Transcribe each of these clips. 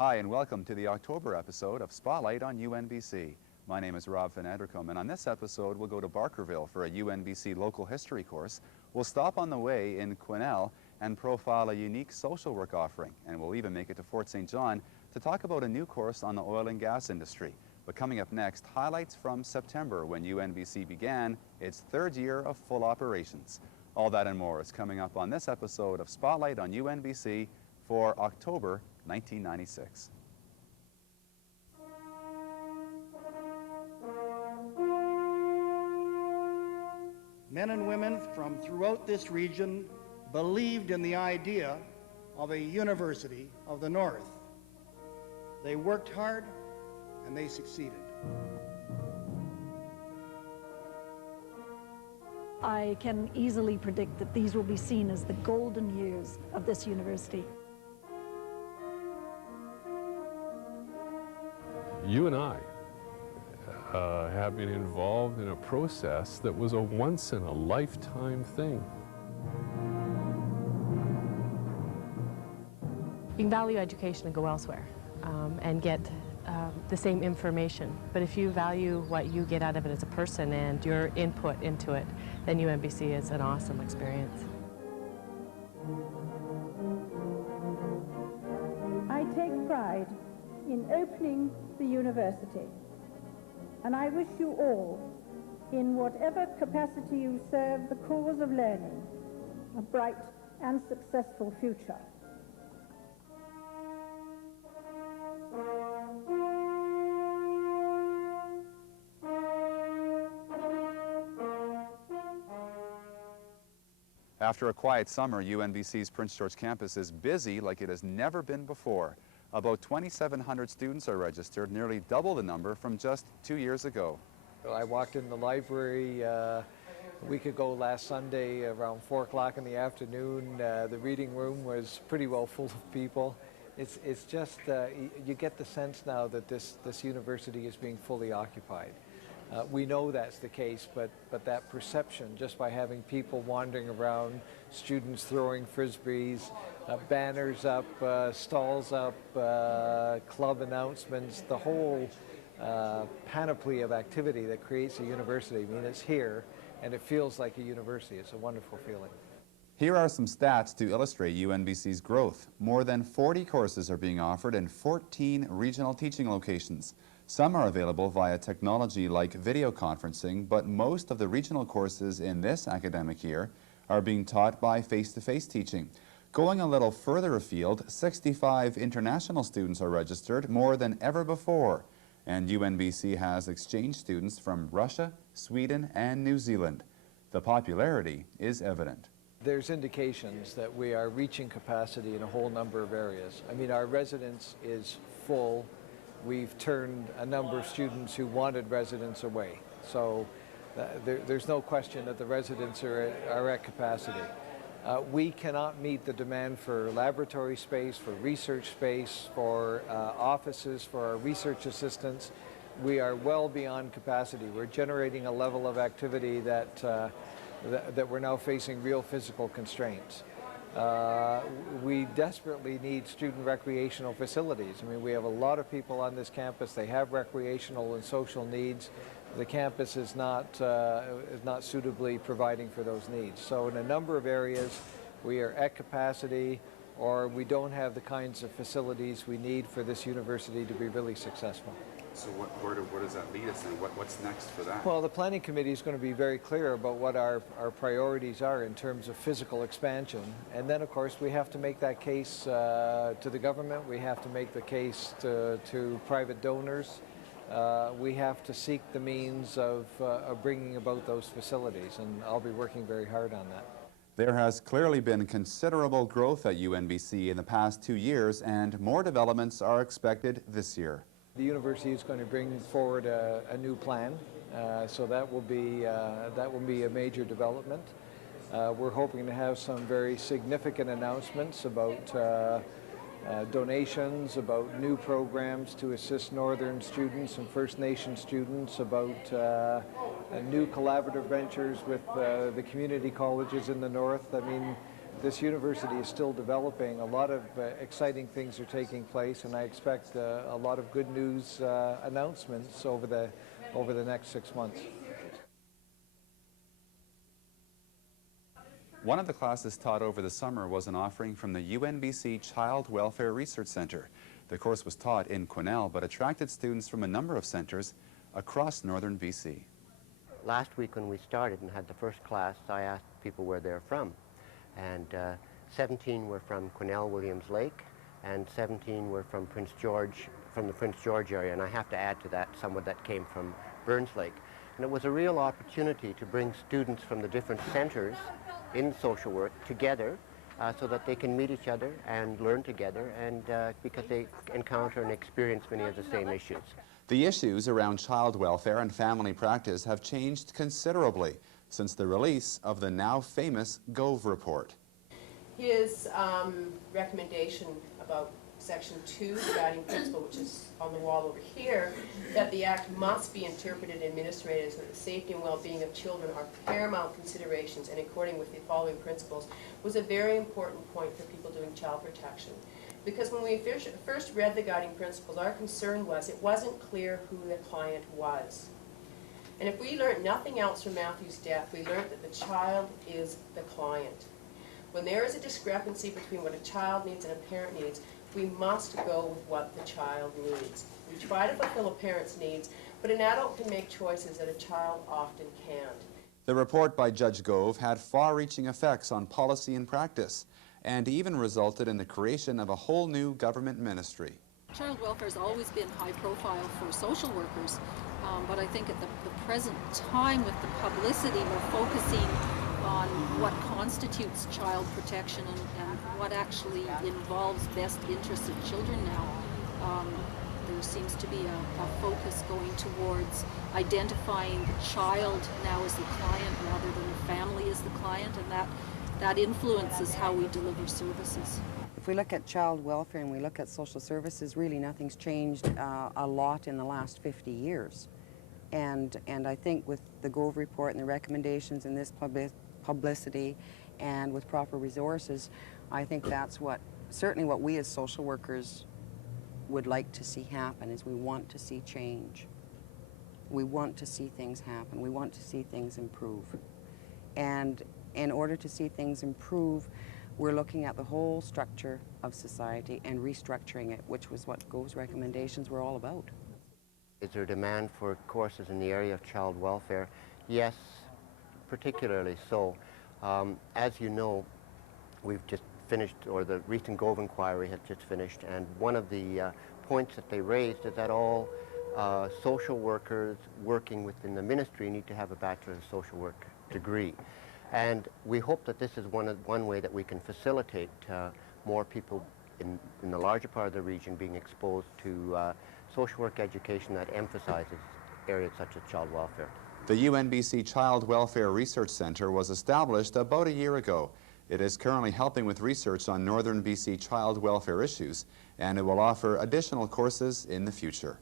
Hi and welcome to the October episode of Spotlight on UNBC. My name is Rob Van Andercombe, and on this episode we'll go to Barkerville for a UNBC local history course. We'll stop on the way in Quesnel and profile a unique social work offering, and we'll even make it to Fort St. John to talk about a new course on the oil and gas industry. But coming up next, highlights from September when UNBC began its third year of full operations. All that and more is coming up on this episode of Spotlight on UNBC for October 1996. Men and women from throughout this region believed in the idea of a university of the North. They worked hard and they succeeded. I can easily predict that these will be seen as the golden years of this university. You and I have been involved in a process that was a once-in-a-lifetime thing. You can value education and go elsewhere and get the same information. But if you value what you get out of it as a person and your input into it, then UNBC is an awesome experience. I take pride in opening the university, and I wish you all, in whatever capacity you serve the cause of learning, a bright and successful future. After a quiet summer, UNBC's Prince George campus is busy like it has never been before. About 2,700 students are registered, nearly double the number from just 2 years ago. I walked in the library a week ago last Sunday around 4 o'clock in the afternoon. The reading room was pretty well full of people. It's just, you get the sense now that this university is being fully occupied. We know that's the case, but that perception, just by having people wandering around, students throwing frisbees, banners up, stalls up, club announcements, the whole panoply of activity that creates a university. I mean, it's here, and it feels like a university. It's a wonderful feeling. Here are some stats to illustrate UNBC's growth. More than 40 courses are being offered in 14 regional teaching locations. Some are available via technology like video conferencing, but most of the regional courses in this academic year are being taught by face-to-face teaching. Going a little further afield, 65 international students are registered, more than ever before. And UNBC has exchange students from Russia, Sweden, and New Zealand. The popularity is evident. There's indications that we are reaching capacity in a whole number of areas. I mean, our residence is full. We've turned a number of students who wanted residence away. So there's no question that the residents are at capacity. We cannot meet the demand for laboratory space, for research space, for offices, for our research assistants. We are well beyond capacity. We're generating a level of activity that we're now facing real physical constraints. We desperately need student recreational facilities. I mean, we have a lot of people on this campus. They have recreational and social needs. The campus is not suitably providing for those needs. So in a number of areas, we are at capacity, or we don't have the kinds of facilities we need for this university to be really successful. So where does that lead us, and what's next for that? Well, the planning committee is going to be very clear about what our priorities are in terms of physical expansion. And then, of course, we have to make that case to the government. We have to make the case to private donors. We have to seek the means of bringing about those facilities, and I'll be working very hard on that. There has clearly been considerable growth at UNBC in the past 2 years, and more developments are expected this year. The university is going to bring forward a new plan, so that will be a major development. We're hoping to have some very significant announcements about donations, about new programs to assist Northern students and First Nation students, about new collaborative ventures with the community colleges in the North. I mean, this university is still developing. A lot of exciting things are taking place, and I expect a lot of good news announcements over the next 6 months. One of the classes taught over the summer was an offering from the UNBC Child Welfare Research Center. The course was taught in Quesnel, but attracted students from a number of centres across northern BC. Last week when we started and had the first class, I asked people where they're from. And 17 were from Quesnel Williams Lake, and 17 were from Prince George, from the Prince George area. And I have to add to that someone that came from Burns Lake. And it was a real opportunity to bring students from the different centres in social work together so that they can meet each other and learn together, and because they encounter and experience many of the same issues. The issues around child welfare and family practice have changed considerably since the release of the now famous Gove report. His recommendation about Section 2, the guiding principle, which is on the wall over here, that the Act must be interpreted and administrated so that the safety and well-being of children are paramount considerations and according with the following principles, was a very important point for people doing child protection. Because when we first read the guiding principles, our concern was it wasn't clear who the client was. And if we learned nothing else from Matthew's death, we learned that the child is the client. When there is a discrepancy between what a child needs and a parent needs, we must go with what the child needs. We try to fulfill a parent's needs, but an adult can make choices that a child often can't. The report by Judge Gove had far-reaching effects on policy and practice, and even resulted in the creation of a whole new government ministry. Child welfare has always been high profile for social workers, but I think at the present time with the publicity, we're focusing on what constitutes child protection and what actually involves best interests of children now. There seems to be a focus going towards identifying the child now as the client rather than the family as the client, and that influences how we deliver services. If we look at child welfare and we look at social services, really nothing's changed a lot in the last 50 years. And I think with the Gove report and the recommendations in this publicity and with proper resources, I think that's certainly what we as social workers would like to see happen, is we want to see change. We want to see things happen. We want to see things improve. And in order to see things improve, we're looking at the whole structure of society and restructuring it, which was what Gove's recommendations were all about. Is there demand for courses in the area of child welfare? Yes, particularly so. As you know, we've just finished, or the recent Gove inquiry has just finished, and one of the points that they raised is that all social workers working within the ministry need to have a Bachelor of Social Work degree. And we hope that this is one way that we can facilitate more people in the larger part of the region being exposed to social work education that emphasizes areas such as child welfare. The UNBC Child Welfare Research Centre was established about a year ago. It is currently helping with research on northern BC child welfare issues, and it will offer additional courses in the future.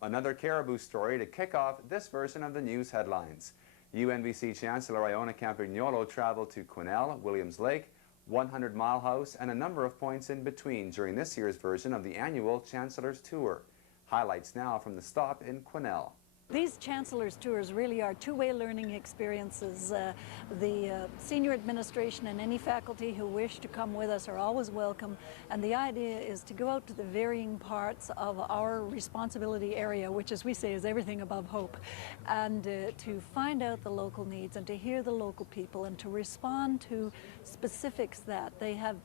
Another caribou story to kick off this version of the news headlines. UNBC Chancellor Iona Campagnolo traveled to Quesnel, Williams Lake, 100 Mile House, and a number of points in between during this year's version of the annual Chancellor's Tour. Highlights now from the stop in Quesnel. These Chancellor's Tours really are two-way learning experiences. The senior administration and any faculty who wish to come with us are always welcome, and the idea is to go out to the varying parts of our responsibility area, which, as we say, is everything above hope, and to find out the local needs and to hear the local people and to respond to specifics that they have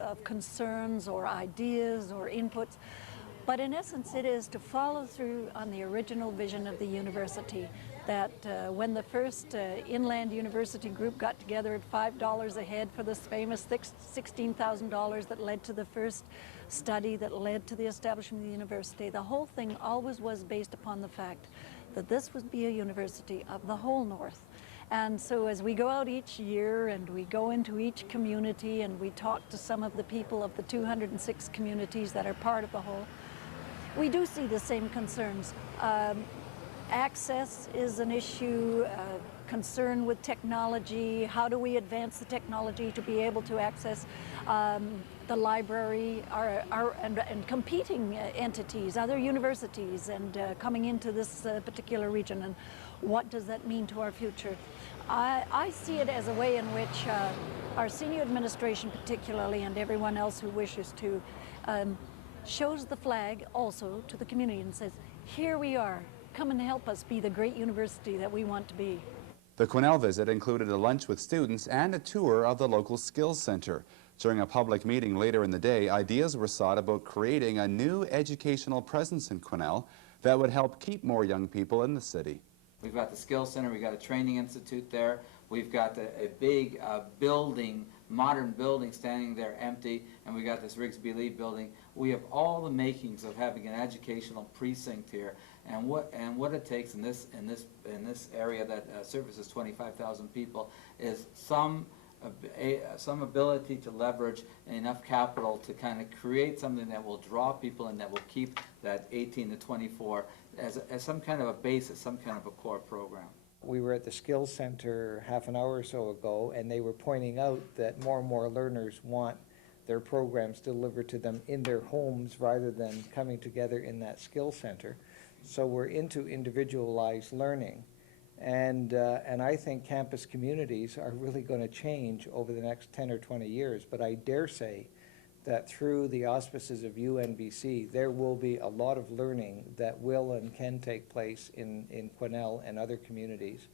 of concerns or ideas or inputs. But in essence, it is to follow through on the original vision of the university, that when the first inland university group got together at $5 a head for this famous $16,000 that led to the first study that led to the establishment of the university, the whole thing always was based upon the fact that this would be a university of the whole North. And so as we go out each year and we go into each community and we talk to some of the people of the 206 communities that are part of the whole, we do see the same concerns. Access is an issue, concern with technology. How do we advance the technology to be able to access the library and competing entities, other universities, and coming into this particular region, and what does that mean to our future? I see it as a way in which our senior administration particularly, and everyone else who wishes to, shows the flag also to the community and says, here we are, come and help us be the great university that we want to be. The Quesnel visit included a lunch with students and a tour of the local skills center. During a public meeting later in the day, ideas were sought about creating a new educational presence in Quesnel that would help keep more young people in the city. We've got the skills center, we've got a training institute there, we've got a big building, modern building standing there empty, and we got this Rigsby Lee building. We have all the makings of having an educational precinct here, and what it takes in this area that services 25,000 people is some ability to leverage enough capital to kind of create something that will draw people and that will keep that 18 to 24 as some kind of a basis, some kind of a core program. We were at the Skills Center half an hour or so ago, and they were pointing out that more and more learners want their programs delivered to them in their homes rather than coming together in that Skills Center. So we're into individualized learning. And I think campus communities are really going to change over the next 10 or 20 years. But I dare say that through the auspices of UNBC, there will be a lot of learning that will and can take place in Quesnel and other communities.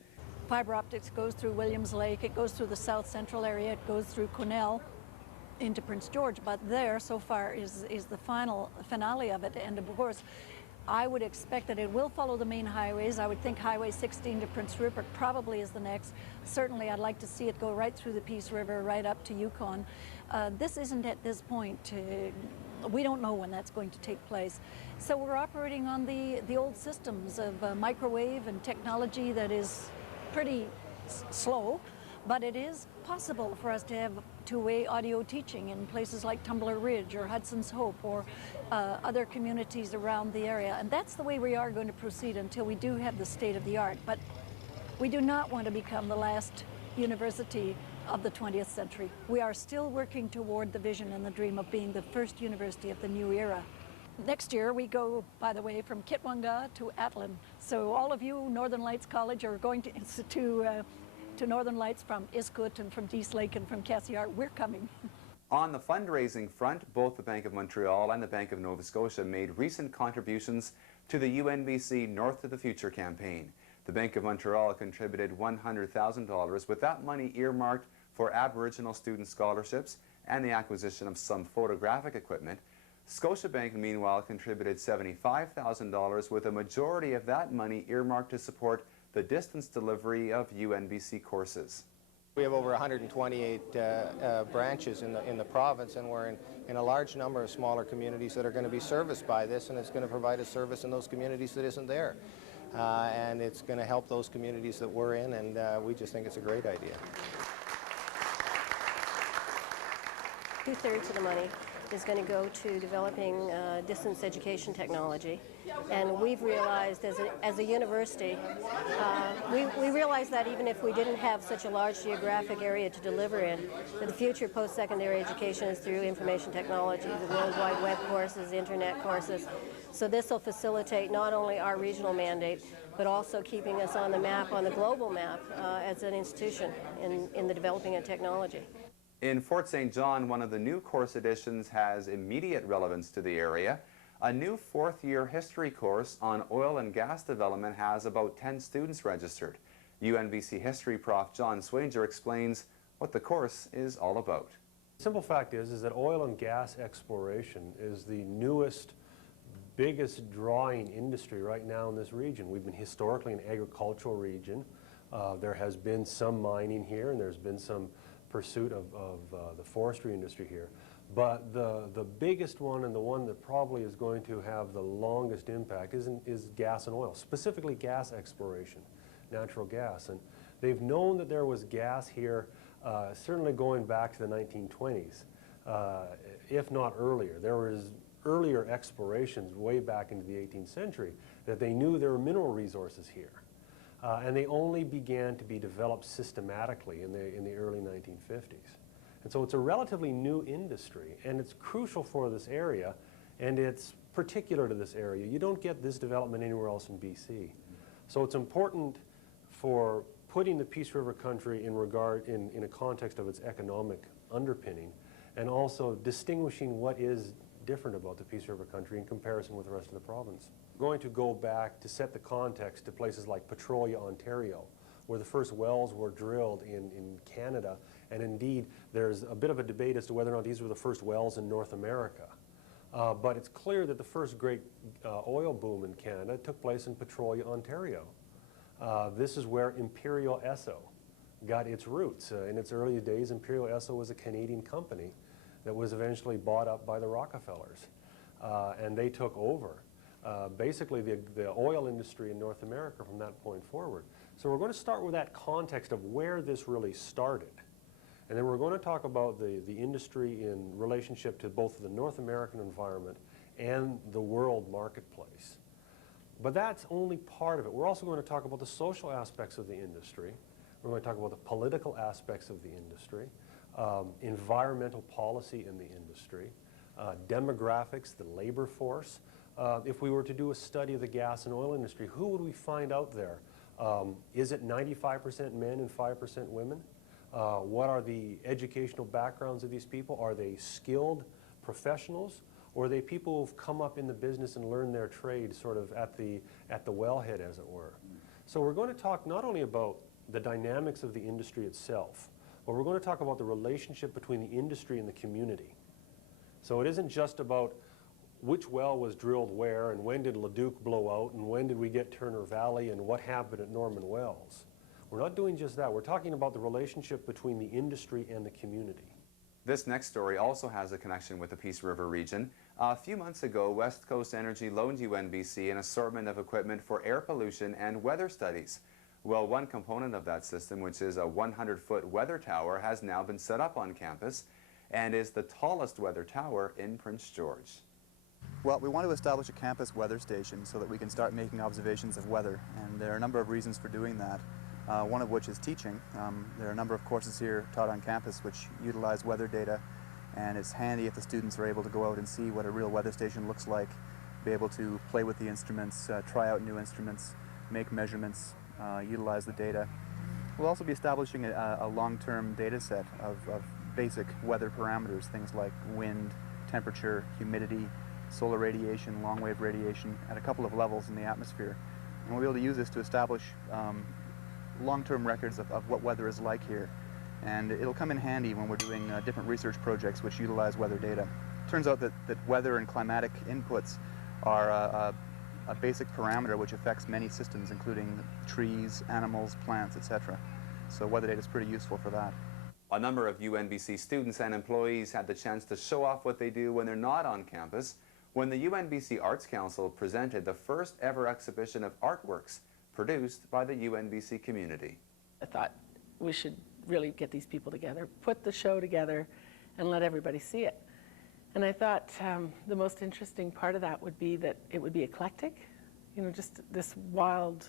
Fiber optics goes through Williams Lake, it goes through the south central area, it goes through Quesnel into Prince George, but there so far is the finale of it. And of course, I would expect that it will follow the main highways. I would think Highway 16 to Prince Rupert probably is the next. Certainly I'd like to see it go right through the Peace River, right up to Yukon. This isn't at this point, we don't know when that's going to take place. So we're operating on the old systems of microwave and technology that is pretty slow, but it is possible for us to have two-way audio teaching in places like Tumbler Ridge or Hudson's Hope or other communities around the area. And that's the way we are going to proceed until we do have the state of the art. But we do not want to become the last university of the 20th century. We are still working toward the vision and the dream of being the first university of the new era. Next year we go, by the way, from Kitwanga to Atlin. So all of you, Northern Lights College, are going to Northern Lights from Iskut and from Dease Lake and from Cassiar. We're coming. On the fundraising front, both the Bank of Montreal and the Bank of Nova Scotia made recent contributions to the UNBC North to the Future campaign. The Bank of Montreal contributed $100,000, with that money earmarked for Aboriginal student scholarships and the acquisition of some photographic equipment. Scotiabank, meanwhile, contributed $75,000, with a majority of that money earmarked to support the distance delivery of UNBC courses. We have over 128 branches in the province, and we're in a large number of smaller communities that are going to be serviced by this, and it's going to provide a service in those communities that isn't there. And it's going to help those communities that we're in, and we just think it's a great idea. 2/3 of the money is going to go to developing distance education technology. And we've realized as a university, we realized that even if we didn't have such a large geographic area to deliver in, that the future post-secondary education is through information technology, the World Wide Web courses, internet courses. So this will facilitate not only our regional mandate, but also keeping us on the map, on the global map, as an institution in the developing of technology. In Fort St. John, one of the new course additions has immediate relevance to the area. A new fourth-year history course on oil and gas development has about 10 students registered. UNBC History Prof. Jon Swainger explains what the course is all about. The simple fact is that oil and gas exploration is the newest, biggest drawing industry right now in this region. We've been historically an agricultural region. There has been some mining here, and there's been some pursuit of the forestry industry here. But the biggest one, and the one that probably is going to have the longest impact, is gas and oil, specifically gas exploration, natural gas. And They've known that there was gas here, certainly going back to the 1920s, if not earlier. There was earlier explorations way back into the 18th century that they knew there were mineral resources here. And they only began to be developed systematically in the early 1950s. And so it's a relatively new industry, and it's crucial for this area, and it's particular to this area. You don't get this development anywhere else in BC. So it's important for putting the Peace River country in a context of its economic underpinning, and also distinguishing what is different about the Peace River country in comparison with the rest of the province. We're going to go back to set the context to places like Petrolia, Ontario, where the first wells were drilled in Canada, and indeed there's a bit of a debate as to whether or not these were the first wells in North America. But it's clear that the first great oil boom in Canada took place in Petrolia, Ontario. This is where Imperial Esso got its roots. In its early days, Imperial Esso was a Canadian company that was eventually bought up by the Rockefellers. And they took over basically the oil industry in North America from that point forward. So we're going to start with that context of where this really started. And then we're going to talk about the industry in relationship to both the North American environment and the world marketplace. But that's only part of it. We're also going to talk about the social aspects of the industry. We're going to talk about the political aspects of the industry, environmental policy in the industry, demographics, the labor force. If we were to do a study of the gas and oil industry, who would we find out there? Is it 95% men and 5% women? What are the educational backgrounds of these people? Are they skilled professionals, or are they people who've come up in the business and learned their trade sort of at the wellhead, as it were? So we're going to talk not only about the dynamics of the industry itself, but we're going to talk about the relationship between the industry and the community. So it isn't just about which well was drilled where, and when did Leduc blow out, and when did we get Turner Valley, and what happened at Norman Wells. We're not doing just that. We're talking about the relationship between the industry and the community. This next story also has a connection with the Peace River region. A few months ago, West Coast Energy loaned UNBC an assortment of equipment for air pollution and weather studies. Well, one component of that system, which is a 100-foot weather tower, has now been set up on campus and is the tallest weather tower in Prince George. Well, we want to establish a campus weather station so that we can start making observations of weather, and there are a number of reasons for doing that. One of which is teaching. There are a number of courses here taught on campus which utilize weather data, and it's handy if the students are able to go out and see what a real weather station looks like, be able to play with the instruments, try out new instruments, make measurements, utilize the data. We'll also be establishing a long-term data set of basic weather parameters, things like wind, temperature, humidity, solar radiation, long-wave radiation, at a couple of levels in the atmosphere. And we'll be able to use this to establish long-term records of what weather is like here. And it'll come in handy when we're doing different research projects which utilize weather data. It turns out that weather and climatic inputs are a basic parameter which affects many systems, including trees, animals, plants, etc. So weather data is pretty useful for that. A number of UNBC students and employees had the chance to show off what they do when they're not on campus when the UNBC Arts Council presented the first ever exhibition of artworks produced by the UNBC community. I thought we should really get these people together, put the show together, and let everybody see it. And I thought the most interesting part of that would be that it would be eclectic, you know, just this wild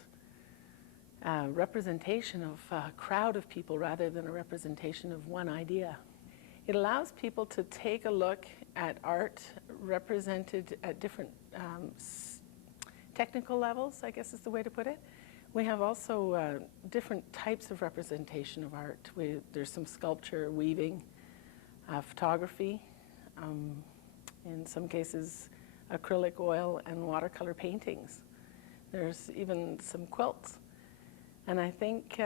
representation of a crowd of people rather than a representation of one idea. It allows people to take a look at art represented at different technical levels, I guess is the way to put it. We have also different types of representation of art. There's some sculpture, weaving, photography, in some cases acrylic oil and watercolor paintings. There's even some quilts. And I think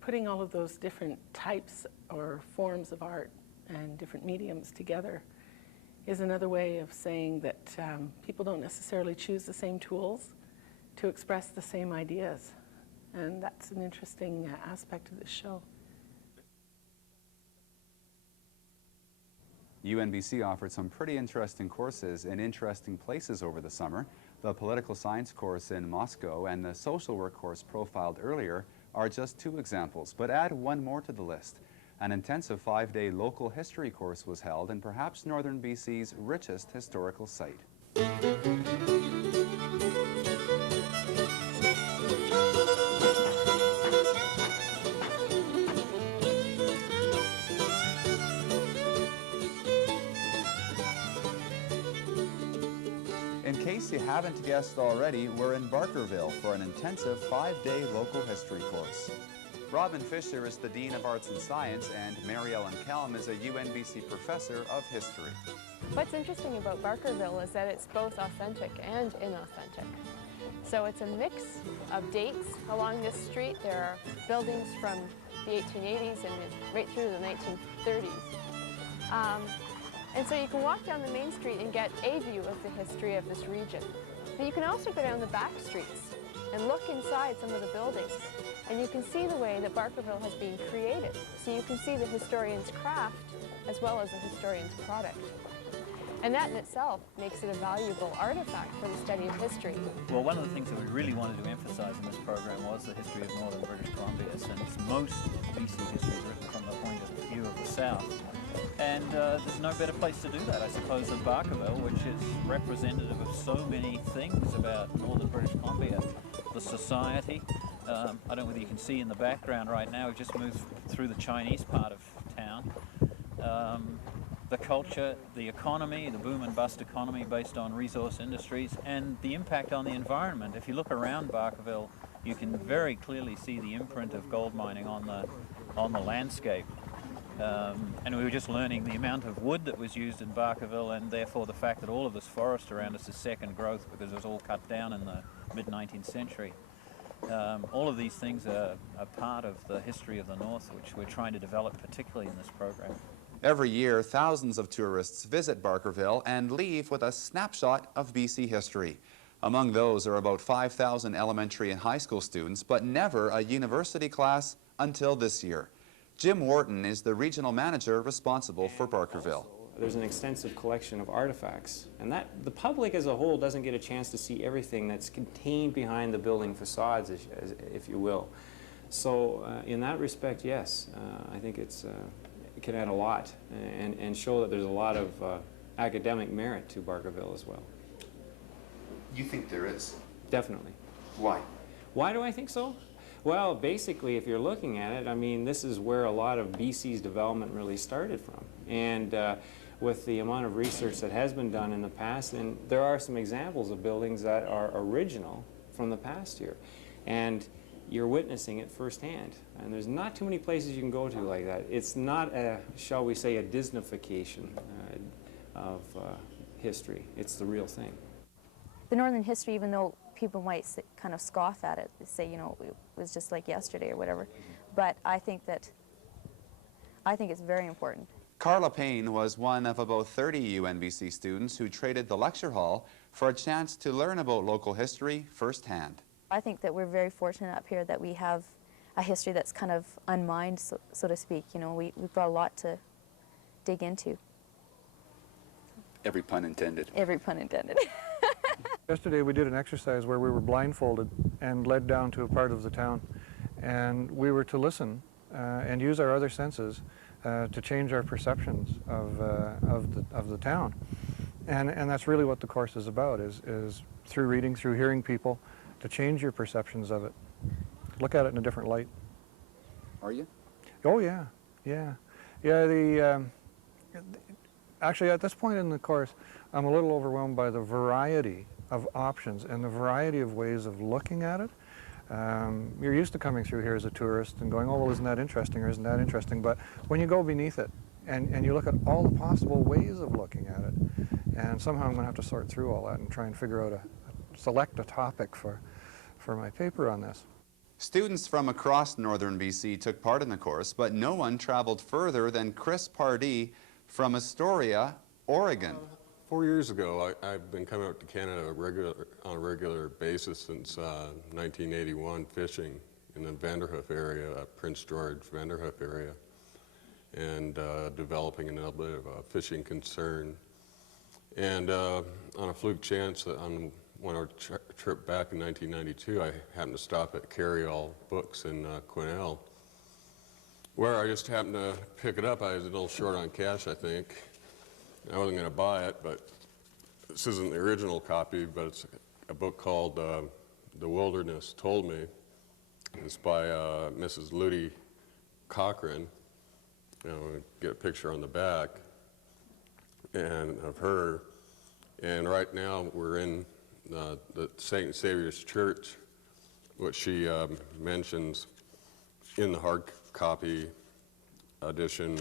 putting all of those different types or forms of art and different mediums together is another way of saying that people don't necessarily choose the same tools to express the same ideas. And that's an interesting aspect of this show. UNBC offered some pretty interesting courses in interesting places over the summer. The political science course in Moscow and the social work course profiled earlier are just 2 examples, but add one more to the list. An intensive 5-day local history course was held in perhaps northern BC's richest historical site. In case you haven't guessed already, we're in Barkerville for an intensive 5-day local history course. Robin Fisher is the Dean of Arts and Science, and Ellen Kelm is a UNBC Professor of History. What's interesting about Barkerville is that it's both authentic and inauthentic. So it's a mix of dates along this street. There are buildings from the 1880s and right through the 1930s. And so you can walk down the main street and get a view of the history of this region. But you can also go down the back streets and look inside some of the buildings, and you can see the way that Barkerville has been created. So you can see the historian's craft as well as the historian's product. And that in itself makes it a valuable artifact for the study of history. Well, one of the things that we really wanted to emphasize in this program was the history of northern British Columbia, since most BC history is written from the point of view of the South. And there's no better place to do that, I suppose, than Barkerville, which is representative of so many things about northern British Columbia. The society, I don't know whether you can see in the background right now, we've just moved through the Chinese part of town. The culture, the economy, the boom and bust economy based on resource industries, and the impact on the environment. If you look around Barkerville, you can very clearly see the imprint of gold mining on the landscape. And we were just learning the amount of wood that was used in Barkerville, and therefore the fact that all of this forest around us is second growth because it was all cut down in the mid-19th century. All of these things are part of the history of the North, which we're trying to develop particularly in this program. Every year, thousands of tourists visit Barkerville and leave with a snapshot of BC history. Among those are about 5,000 elementary and high school students, but never a university class until this year. Jim Wharton is the regional manager responsible for Barkerville. There's an extensive collection of artifacts, and that the public as a whole doesn't get a chance to see everything that's contained behind the building facades, if you will. So in that respect, yes, I think it can add a lot and show that there's a lot of academic merit to Barkerville as well. You think there is? Definitely. Why? Why do I think so? Well, basically, if you're looking at it, I mean, this is where a lot of BC's development really started from. And with the amount of research that has been done in the past, and there are some examples of buildings that are original from the past here. And you're witnessing it firsthand. And there's not too many places you can go to like that. It's not a, shall we say, a Disneyfication of history. It's the real thing. The Northern history, even though people might kind of scoff at it, say, you know, it was just like yesterday or whatever, but I think it's very important. Carla Payne was one of about 30 UNBC students who traded the lecture hall for a chance to learn about local history firsthand. I think that we're very fortunate up here that we have a history that's kind of unmined, so to speak. You know, we've got a lot to dig into. Every pun intended. Every pun intended. Yesterday we did an exercise where we were blindfolded and led down to a part of the town, and we were to listen and use our other senses to change our perceptions of the town. And that's really what the course is about, is through reading, through hearing people, to change your perceptions of it. Look at it in a different light. Are you? Oh yeah, yeah. Yeah, actually at this point in the course, I'm a little overwhelmed by the variety of options and the variety of ways of looking at it. You're used to coming through here as a tourist and going, oh, well, isn't that interesting or isn't that interesting? But when you go beneath it and you look at all the possible ways of looking at it, and somehow I'm going to have to sort through all that and try and figure out select a topic for my paper on this. Students from across northern BC took part in the course, but no one traveled further than Chris Pardee from Astoria, Oregon. 4 years ago, I've been coming out to Canada on a regular basis since 1981, fishing in the Vanderhoof area, Prince George, Vanderhoof area, and developing a little bit of a fishing concern. And on a fluke chance, on on our trip back in 1992, I happened to stop at Carry All Books in Quesnel, where I just happened to pick it up. I was a little short on cash, I think. I wasn't going to buy it, but this isn't the original copy, but it's a book called The Wilderness Told Me. It's by Mrs. Ludy Cochran. You know, get a picture on the back and of her. And right now we're in the St. Saviour's Church, which she mentions in the hard copy edition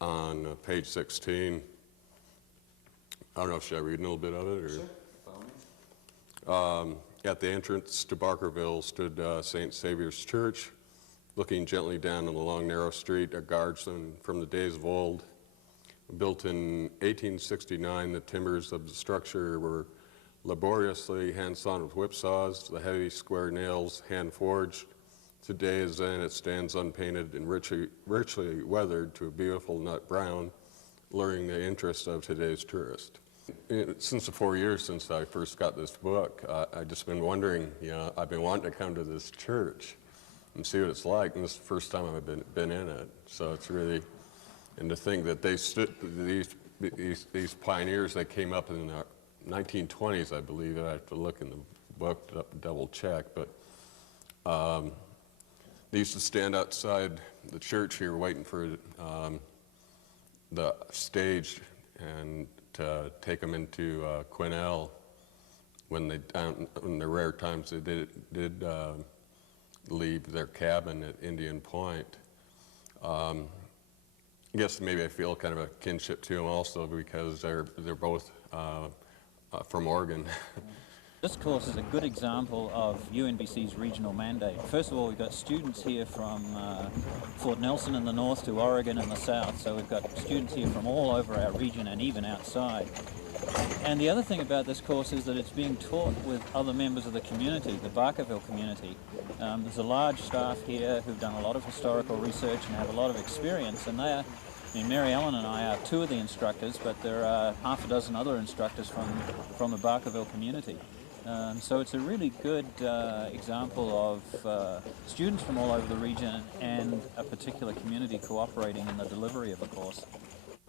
on page 16. I don't know, should I read a little bit of it? Or? Sure. At the entrance to Barkerville stood St. Saviour's Church, looking gently down on the long, narrow street, a guardsman from the days of old. Built in 1869, the timbers of the structure were laboriously hand-sawn with whipsaws, the heavy square nails hand-forged. Today, as then, it stands unpainted and richly weathered to a beautiful nut brown, luring the interest of today's tourist. Since the 4 years since I first got this book, I've just been wondering, you know, I've been wanting to come to this church and see what it's like, and this is the first time I've been in it. So it's really, and to think that they stood, these pioneers, they came up in the 1920s, I believe. I have to look in the book to double check, but they used to stand outside the church here waiting for the stage and to take them into Quesnel when the rare times they did leave their cabin at Indian Point. I guess maybe I feel kind of a kinship to them also because they're both from Oregon. This course is a good example of UNBC's regional mandate. First of all, we've got students here from Fort Nelson in the north to Oregon in the south, so we've got students here from all over our region and even outside. And the other thing about this course is that it's being taught with other members of the community, the Barkerville community. There's a large staff here who've done a lot of historical research and have a lot of experience, and I mean, Mary Ellen and I are two of the instructors, but there are half a dozen other instructors from the Barkerville community. So it's a really good example of students from all over the region and a particular community cooperating in the delivery of a course.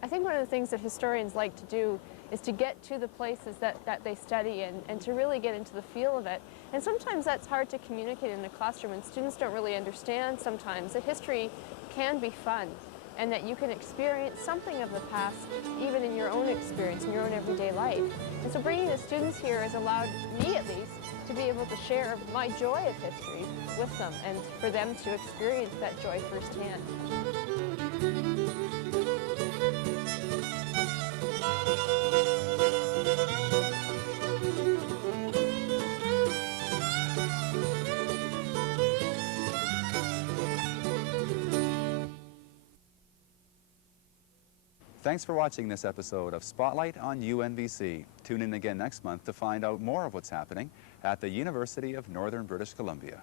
I think one of the things that historians like to do is to get to the places that they study and to really get into the feel of it. And sometimes that's hard to communicate in the classroom, and students don't really understand sometimes that history can be fun and that you can experience something of the past even in your own experience, in your own everyday life. And so bringing the students here has allowed me, at least, to be able to share my joy of history with them and for them to experience that joy firsthand. Thanks for watching this episode of Spotlight on UNBC. Tune in again next month to find out more of what's happening at the University of Northern British Columbia.